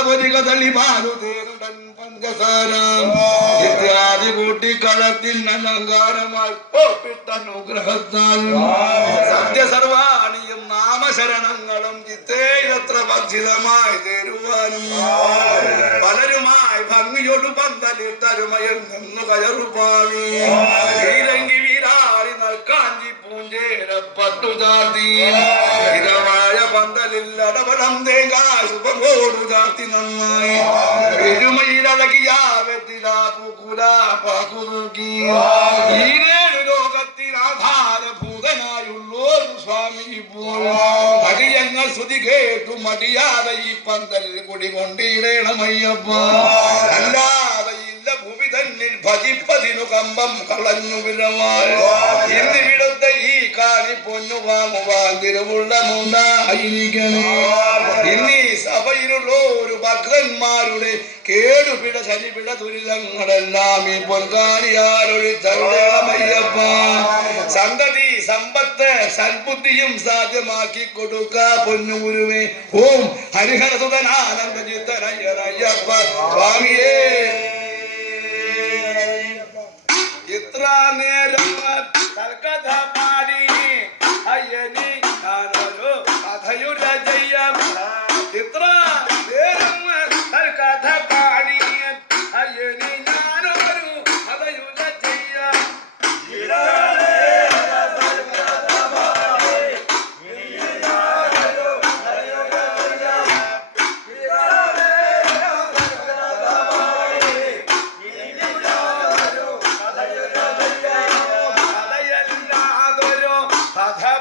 പടപൊരി കദളി മാരുതേരുടൻ പഞ്ചസാര ഇത്യാദി കൂട്ടിക്കളത്തിൻ അലങ്കാരമായി ഒപ്പിട്ട അനുഗ്രഹത്താൽ സത്യസർവാണിയും നാമശരണങ്ങളും ഇത്രയത്ര വർജിതമായി തരുവാനും പലരുമായി ഭംഗിയോട് പന്തലിൽ തരുമയിൽ നിന്നു കയറുപാണി ശ്രീരങ്കി വീരാളി നൽകാഞ്ചി പൂഞ്ചേര പട്ടു ചാർത്തി ഇതമായ പന്തലിൽ അടപടം തേങ്ങാ ശുഭമോടു ചാർത്തി നന്നായി. പെരുമയിലഴകിയ വെറ്റില പൂക്കുല പാക്കുറുക്കി ഈരേഴു ലോകത്തിൽ ആധാരഭൂതനായുള്ളോരു സ്വാമി ഇപ്പോൾ. അടിയങ്ങൾ ശ്രുതി കേട്ടു മടിയാതെ ഈ പന്തലിൽ കുടികൊണ്ടിടേണമയ്യപ്പ. അല്ലാതെ ഇല്ല ഭൂമി തന്നിൽ ഭജിപ്പതിനു കമ്പം കളഞ്ഞു ഈ കാലി പൊന്നു വാങ്ങുവാൻ തിരുവുള്ളമുണ്ടായിരിക്കണേ ഇന്നീ സഭയിലുള്ള ഒരു ഭക്തന്മാരുടെ കേടുപിട ശനിപിട ദുരിതങ്ങളെല്ലാം ഈ പൊൻകാണിയാരൊഴിച്ചരുടേണമയ്യപ്പ സന്തതി സമ്പത്ത് സൽബുദ്ധിയും സാധ്യമാക്കി കൊടുക്ക പൊന്നുഗുരുവേ ഓം ഹരിഹരസുതനാനന്ദ ചിത്തനയ്യനയ്യപ്പ സ്വാമിയേ സാധാരണ